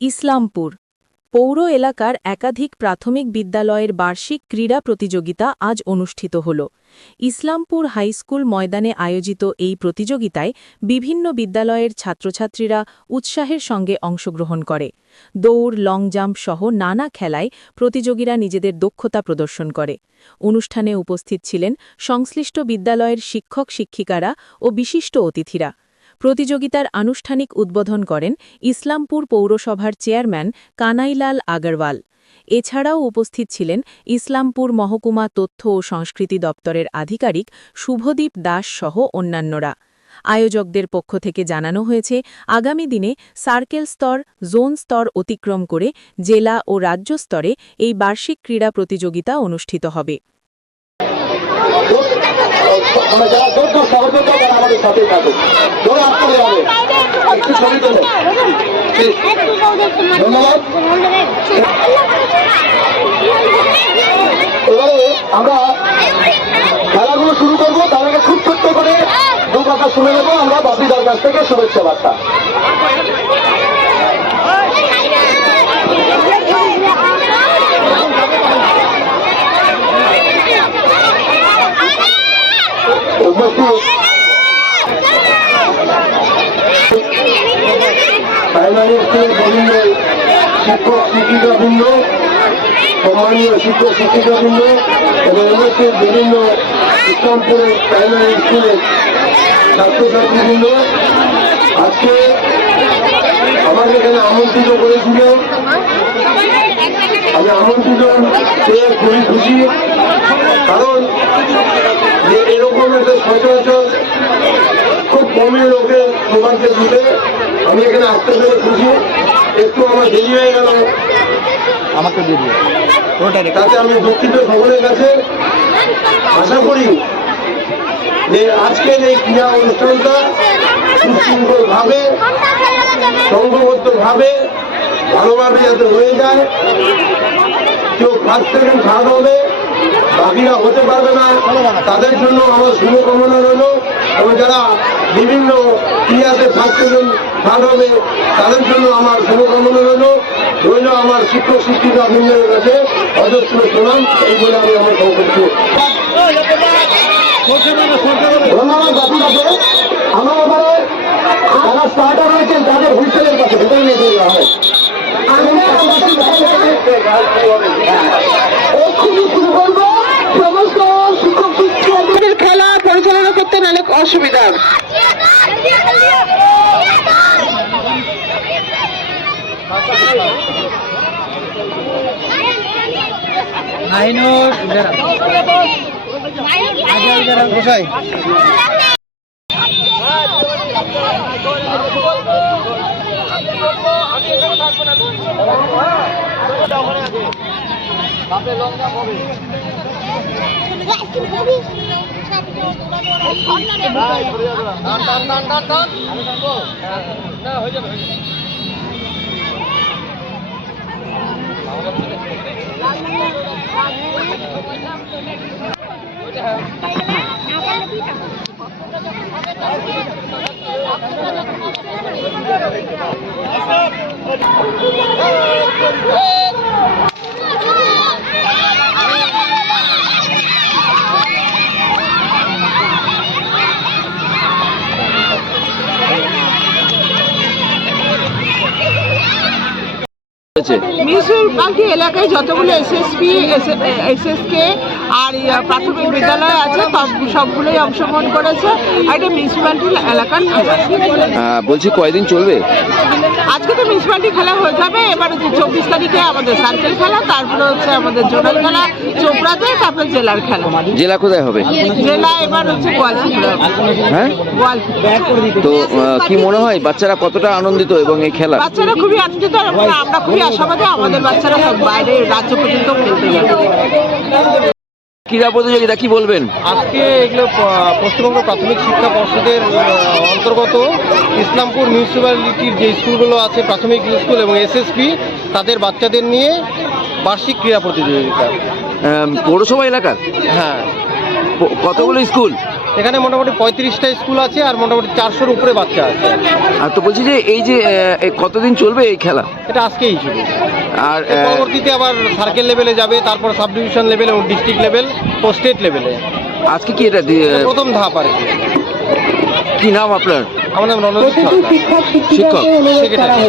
ইসলামপুর। পৌর এলাকার একাধিক প্রাথমিক বিদ্যালয়ের বার্ষিক ক্রীড়া প্রতিযোগিতা আজ অনুষ্ঠিত হল। ইসলামপুর হাইস্কুল ময়দানে আয়োজিত এই প্রতিযোগিতায় বিভিন্ন বিদ্যালয়ের ছাত্রছাত্রীরা উৎসাহের সঙ্গে অংশগ্রহণ করে। দৌড়, লং জাম্প সহ নানা খেলায় প্রতিযোগীরা নিজেদের দক্ষতা প্রদর্শন করে। অনুষ্ঠানে উপস্থিত ছিলেন সংশ্লিষ্ট বিদ্যালয়ের শিক্ষক শিক্ষিকারা ও বিশিষ্ট অতিথিরা। প্রতিযোগিতার আনুষ্ঠানিক উদ্বোধন করেন ইসলামপুর পৌরসভার চেয়ারম্যান কানাইলাল আগরওয়াল। এছাড়াও উপস্থিত ছিলেন ইসলামপুর মহকুমা তথ্য ও সংস্কৃতি দপ্তরের আধিকারিক শুভদীপ দাস সহ অন্যান্যরা। আয়োজকদের পক্ষ থেকে জানানো হয়েছে, আগামী দিনে সার্কেল স্তর, জোন স্তর অতিক্রম করে জেলা ও রাজ্য স্তরে এই বার্ষিক ক্রীড়া প্রতিযোগিতা অনুষ্ঠিত হবে। আমরা যারা যোগ্য সহযোগিতা তারা আমাদের সাথে থাকে ধরে আসতে যাবে একটু ছবি তোলো ধন্যবাদ। এবারে আমরা খেলাগুলো শুরু করব তার আগে খুব ছোট্ট করে দু কথা শুনে নেব আমরা বাপিদার কাছ থেকে শুভেচ্ছা বার্তা প্রাইমারি স্কুলের বিভিন্ন শিক্ষক শিক্ষিকাবৃন্দ সম্মানীয় শিক্ষক শিক্ষিকাবৃন্দ এবং উপস্থিত বিভিন্ন ইসলামপুরের প্রাইমারি স্কুলের ছাত্রছাত্রীবৃন্দ আজকে আমাকে এখানে আমন্ত্রিত করেছিল। আমি আমন্ত্রিত পেয়ে খুবই খুশি, কারণ যে এরকম একটা সচরাচর খুব কমই লোকের সৌভাগ্যের দিতে আমি এখানে আসতে পেরে খুশি। একটু আমার দেরি হয়ে গেল। আমাকে পুরোটা তাতে আমি দুঃখিত সকলের কাছে আশা করি যে আজকের এই ক্রীড়া অনুষ্ঠানটা সুশৃঙ্খলভাবে সংঘবদ্ধভাবে ভালোভাবে যাতে হয়ে যায়। কেউ ফার্স্ট সেকেন্ড থার্ড হবে বাকিরা হতে পারবে না। তাদের জন্য আমার শুভকামনা রইল। এবং যারা বিভিন্ন ক্রিয়াতে সেকেন্ড থার্ড হবে। তাদের জন্য আমার শুভকামনা রইল। রইল আমার শিক্ষক শিক্ষিকা বৃন্দের কাছে অজস্র প্রণাম। এই বলে আমি আমার ধন্যবাদ বাকিটাকে আমার এবারে যারা স্টার্টার রয়েছেন তাদের হুইসেলের কাছে ভেতরে নিয়ে চলে যাওয়া হয় এক্ষুনি শুরু করব। সমস্ত শিক্ষক শিক্ষক খেলা পরিচালনা করতে নাহলে অসুবিধা হবে। মিউনিসিপালিটি এলাকায় যতগুলো এসএসপি এসএসকে আর ইয়া প্রাথমিক বিদ্যালয় আছে সবগুলোই অংশগ্রহণ করেছে। আর এটা মিউনিসিপালিটি এলাকার বলছি কয়দিন চলবে? আজকে তো মিউনিসিপালিটি খেলা হয়ে যাবে। এবার হচ্ছে চব্বিশ তারিখে আমাদের সার্কেল খেলা তারপরে হচ্ছে আমাদের জোনাল খেলা চোপড়াতে তারপরে জেলার খেলা। জেলা কোথায় হবে? জেলা এবার হচ্ছে হ্যাঁ? তো কি মনে হয় বাচ্চারা কতটা আনন্দিত এবং এই খেলা? বাচ্চারা খুবই আনন্দিত আমরা খুবই আশাবাদী আমাদের বাচ্চারা সব বাইরে রাজ্য পর্যন্ত খেলতে যাবে। ক্রীড়া প্রতিযোগিতা কি বলবেন? আজকে এগুলো পশ্চিমবঙ্গ প্রাথমিক শিক্ষা পর্ষদের অন্তর্গত ইসলামপুর মিউনিসিপ্যালিটির যে স্কুলগুলো আছে প্রাথমিক স্কুল এবং এসএসপি তাদের বাচ্চাদের নিয়ে বার্ষিক ক্রীড়া প্রতিযোগিতা। পৌরসভা এলাকার? হ্যাঁ। কতগুলো স্কুল? এখানে মোটামুটি পঁয়ত্রিশটা স্কুল আছে আর মোটামুটি চারশোর উপরে বাচ্চা আছে। আর তো বলছি যে এই যে এ কতদিন চলবে এই খেলা? এটা আজকেই শুরু। আর পরবর্তীতে আবার সার্কেল লেভেলে যাবে তারপর সাব ডিভিশন লেভেল এবং ডিস্ট্রিক্ট লেভেল ও স্টেট লেভেলে আজকে কি এটা দি- প্রথম ধাপ আর কি। কি নাম আপনার? আমার নাম রণজিৎ সরকার। শিক্ষক। সেক্রেটারি